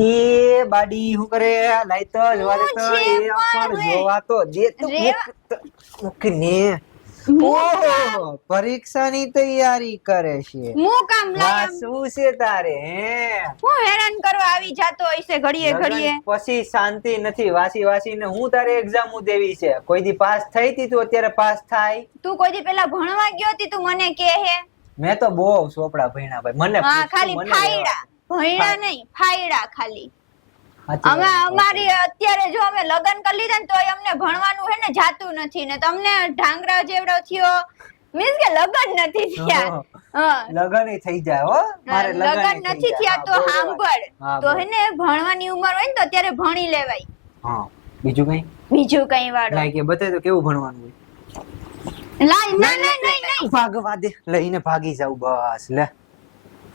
એ બાડી હું કરે લાઈ તો જોવા દે તો એ પણ જોવા તો જે તું ને ઓહો પરીક્ષાની તૈયારી કરે છે હું કામ લાયા શું છે તારે હે હું હેરાન કરવા આવી જાતો હશે ઘડીએ ઘડીએ પછી શાંતિ નથી વાસી ને હું તારે એક્ઝામ દેવી છે કોઈ દી પાસ થઈ તી તું અત્યારે પાસ થાય તું કોઈ દી પેલા ભણવા ગયો હતી તું મને કે હે મેં તો બહુ ચોપડા ભણ્યા ભાઈ મને હા ખાલી ફાયડા ભણ્યા નહીં ફાયડા ખાલી અમે અમારી અત્યારે જો અમે લગન કરી લીધા ને તો અમને ભણવાનું હે ને જાતું નથી ને તમને ઢાંગરા જેવડો થયો મીન્સ કે લગન નથી થયા લગન થઈ જાય હો મારે લગન નથી થયા તો સાંભળ તો હે ને ભણવાની ઉંમર હોય ને તો અત્યારે ભણી લેવાય હા બીજું કઈ વાળો લાઈ કે બતાય તો કેવું ભણવાનું હોય લાઈ નહીં ભાગવા દે લઈને ભાગી જાવ બસ લે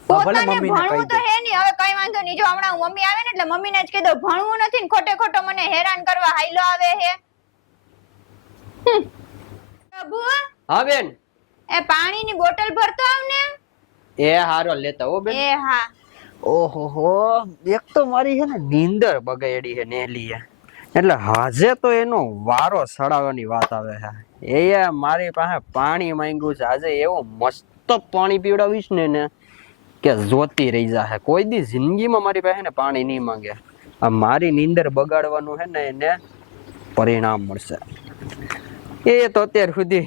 પોતાને ભણવું તો હે નહીં હવે કઈ વાંધો નહીં જો હમણાં મમ્મી આવે ને એટલે મમ્મીને જ કહી દો ભણવું નથી ને ખોટે ખોટો મને હેરાન કરવા હાઈલો આવે હે પ્રભુ હા બેન એ પાણીની બોટલ ભરતો આવને એ હારો લેતા હો બેન એ હા ઓહો એક તો મારી છે ને નીંદર બગાડી છે નેલી એટલે હાજે તો એનો વારો સડાવવાની વાત આવે છે એ મારી પાસે પાણી માંગ્યું છે આજે એવું મસ્ત પાણી પીવડાવીશ ને કે જોતી રહી જાહે કોઈ દી જિંદગીમાં મારી પાસે ને પાણી નહીં માંગે આ મારી નીંદર બગાડવાનું છે ને એને પરિણામ મળશે એ તો અત્યાર સુધી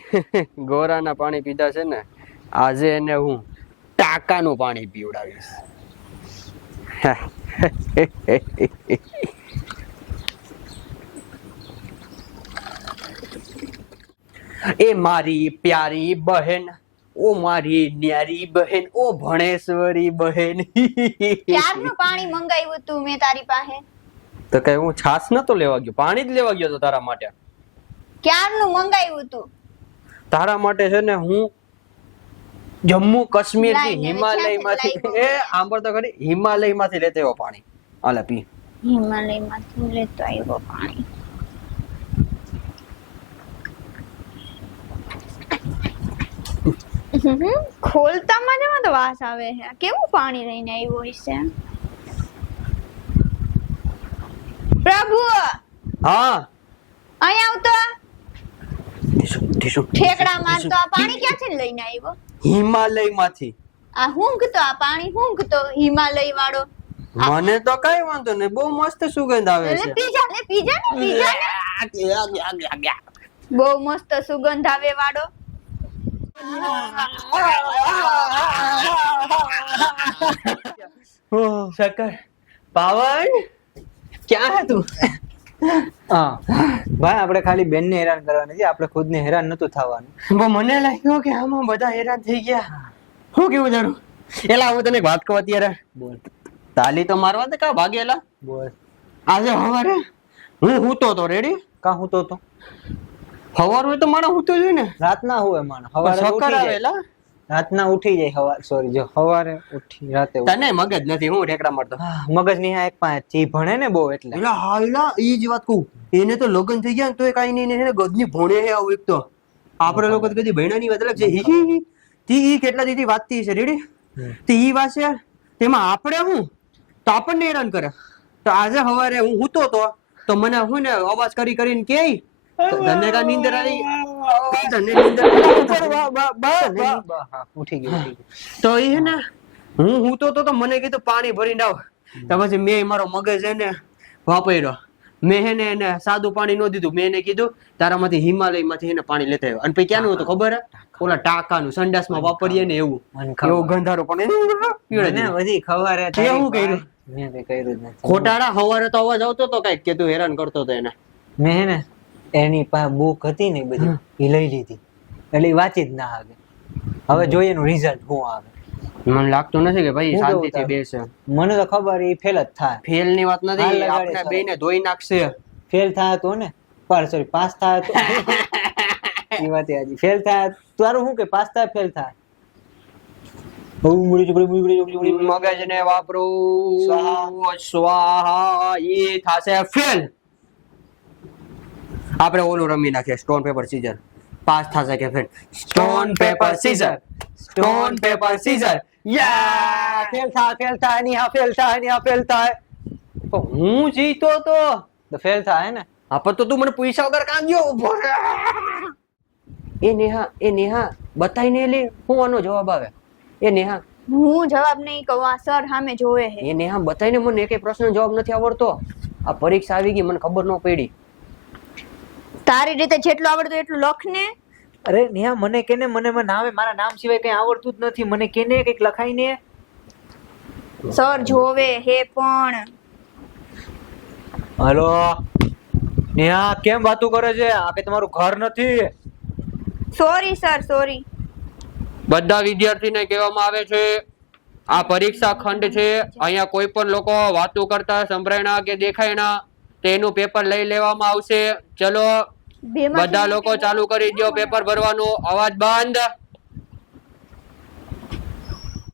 ગોરાના પાણી પીધા છે ને આજે એને હું ટાકાનું પાણી પીવડાવીશ એ મારી પ્યારી બહેન ઓ મારી ન્યારી બહેન ઓ ભણેશ્વરી બહેન ક્યારનું પાણી મંગાવ્યું તું મેં તારી પાસે તો કઈ હું છાસ નતો લેવા ગયો પાણી જ લેવા ગયો તો તારા માટે ક્યારનું મંગાવ્યું તું તારા માટે છે ને હું જમ્મુ કાશ્મીર થી હિમાલય માંથી એ આંબર તો ખરી હિમાલય માંથી લેતો આવ્યો પાણી આલે પી હિમાલય માંથી લેતો આવ્યો પાણી ખોલતા માં તો વાસ આવે છે કેવું પાણી લઈને આવ્યો હશે પ્રભુ હા અહીં આવતો ટીશુ ઠેકડા મારતો આ પાણી ક્યાંથી લઈને આવ્યો હિમાલય માંથી આ હુંકતો આ પાણી હુંકતો હિમાલય વાળો મને તો કઈ વાંધો નહીં બહુ મસ્ત સુગંધ આવે છે પીજા ને બહુ મસ્ત સુગંધ આવે વાળો શક્કર પાવન ક્યાં હે તું હા ભાઈ આપણે ખાલી બેન ને હેરાન કરવાની છે આપણે ખુદ ને હેરાન નતું થવાનું મને લાગ્યું કે આમાં બધા હેરાન થઈ ગયા શું કેવું તારું એલા હું તને વાત કહું અત્યારે બોલ તાલી તો મારવા દે કા ભાગેલા બોલ આજે હવારે હું હૂતો તો રેડી કા હું તો હવાર હોય તો માણસ હૂતો જોઈએ ને રાતના હોય માણસ સવારે શક્કર ઉઠી જાય આવેલા રાતના ઉઠી જાય સવાર સોરી જો સવારે ઉઠી રાતે તને મગજ નથી હું ઠેકડા મારતો મગજ ની એક પાસે ચી ભણે ને બહુ એટલે એલા હા એલા ઈ જ વાત કહું એને તો લગન થઈ ગયા ને તો કઈ નહીં એને ગદની ભણે હે આવું એક તો આપણે લોકો કદી ભણ્યા ની વાત અલગ છે ઈ કેટલા દીધી વાતતી છે રેડી તો ઈ વાત છે તેમાં આપણે હું તો આપણને હેરાન કરે તો આજે સવારે હું હૂતો તો મને હું ને અવાજ કરીને કે તને કા નીંદર આવી તને નીંદર ઉઠી ગઈ તો એ હે ને હું હૂતો તો મને કીધું પાણી ભરીને આવ તો પછી મેં મારો મગજ એને વાપર્યો મેં એને એને સાદું પાણી નો દીધું મેં એને કીધું તારામાંથી હિમાલય માંથી એને પાણી લેતા આવ્યો અને પછી ક્યાંનું હતું ખબર હે ઓલા ટાકાનું સંડાસ માં વાપરીએ ને એવું ગંધારું પણ બધી ખબર હે કેવું કર્યું મેં કઈ કર્યું જ નથી ખોટાડા હવારે તો અવાજ આવતો તો કઈક કે તું હેરાન કરતો તો એને મેં હે ને એની પાસે બુક હતી ને બધી એ લઈ લીધી એટલે વાંચી જ ના આવે હવે જોઈએ એનું રિઝલ્ટ શું આવે મને લાગતું નથી કે ભાઈ શાંતિથી બેસે મને તો ખબર એ ફેલ જ થાય ફેલ ની વાત નથી આપણે બેને ધોઈ નાખશે ફેલ થાય તો ને સોરી પાસ થાય તો એ વાત હજી ફેલ થાય તારું શું કે પાસ થાય ફેલ થાય મગજ ને વાપરો સ્વાહા ઈ થાશે ફેલ આપણે ઓલું રમી નાખીએ સ્ટોન પેપર સીઝર પાસ થશે કે fail stone paper scissor stone paper scissor યા ફેલ થાય ની હા ફેલ થાય પણ હું જીતો તો ફેલ થાય ને. હા પણ તો તું મને પૈસા વગર કાં ગયો ઉભો રહે. એ નેહા બતાઈને લે હું આનો જવાબ આવે. એ નેહા હું જવાબ નહીં કહું, આ સર સામે જોવે છે. એ નેહા બતાઈને મને એકે પ્રશ્નનો જવાબ નથી આવડતો. આ પરીક્ષા આવી ગઈ મને ખબર ન પડી. તારી રીતે જેટલું આવડતું એટલું લખ ને. અરે નેહા મને કેને, મને નામે મારા નામ સિવાય કઈ આવડતું જ નથી. મને કેને કઈક લખાઈને. સર જોવે હે પણ. હલો નેહા, કેમ વાતું કરે છે? આ કે તમારું ઘર નથી. Sorry sir, sorry. બધા વિદ્યાર્થીને કહેવામાં આવે છે આ પરીક્ષા ખંડ છે, અહીંયા કોઈ પણ લોકો વાતો કરતા સંભળાયના કે દેખાયના તેનું પેપર લઈ લેવામાં આવશે. ચલો બધા લોકો ચાલુ કરી દો પેપર ભરવાનું. અવાજ બંધ.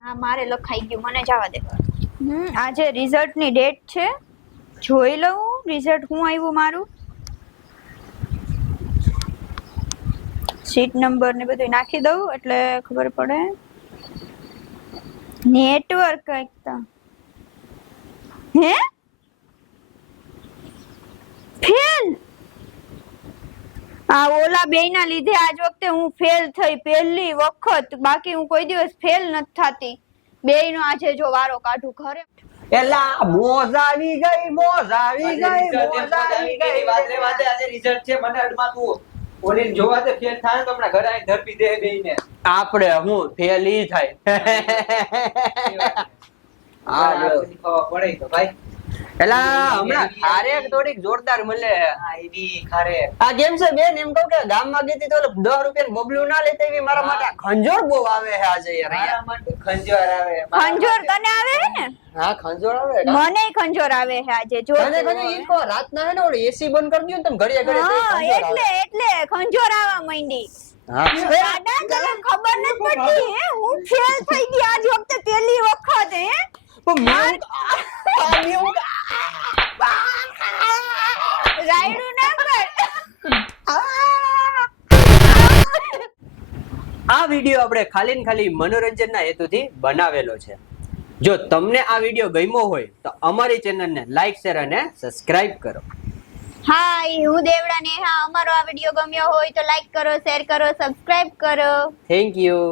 હા મારે લખાઈ ગયું, મને જવા દે. આજે રિઝલ્ટ ની ડેટ છે, જોઈ લઉં રિઝલ્ટ હું આવ્યું મારું. સીટ નંબર ને બધું નાખી દઉં એટલે ખબર પડે. નેટવર્ક એકતા હે ફેલ. આ ઓલા બેયના લીધે આજ વખતે હું ફેલ થઈ, પહેલી વખત. બાકી હું કોઈ દિવસ ફેલ નથી થતી. બેયનો આજે જો વારો કાઢું ઘરે. એલા મોજ આવી ગઈ, મોજ આવી ગઈ, મોજ આવી ગઈ. આજે રિઝલ્ટ છે, મને અડમાતું ઓલીને જોવા દે. ફેલ થાય તો હમણાં ઘરે આવીને ધરપી દે બેયને. આપણે હું ફેલ ઈ થાય. આ બધી ખબર પડે તો ભાઈ. એલા હમણાં ખારેક થોડીક જોરદાર મળે. આઈડી ખારે. આ કેમ છે બેન? એમ કહું કે ગામમાં ગઈ હતી તો 10 રૂપિયા બબલું ના લેતા એવી મારા માટે ખંજોર બહુ આવે છે આજે યાર. મારા માટે ખંજોર આવે. ખંજોર તને આવે હે ને? હા ખંજોર આવે. મને ખંજોર આવે છે આજે જો. કને ઈ કો રાતના હે ને ઓલી એસી બંધ કરી દયો ને તમે ઘડિયા ઘડિયા એટલે ખંજોર આવવા માંડી. હા દાદા તને ખબર નથી પડતી હે? હું ફેલ થઈ ગઈ આજ વખતે પહેલી વખત હે. રાયડું ના કર. આ વિડિયો આપણે ખાલી ને ખાલી મનોરંજનના હેતુથી બનાવેલો છે. જો તમને આ વિડિયો ગમ્યો હોય તો અમારી ચેનલને લાઈક શેર અને સબસ્ક્રાઇબ કરો. હાય, હું દેવડા નેહા. અમારો આ વિડિયો ગમ્યો હોય તો લાઈક કરો, શેર કરો, સબસ્ક્રાઇબ કરો. Thank you.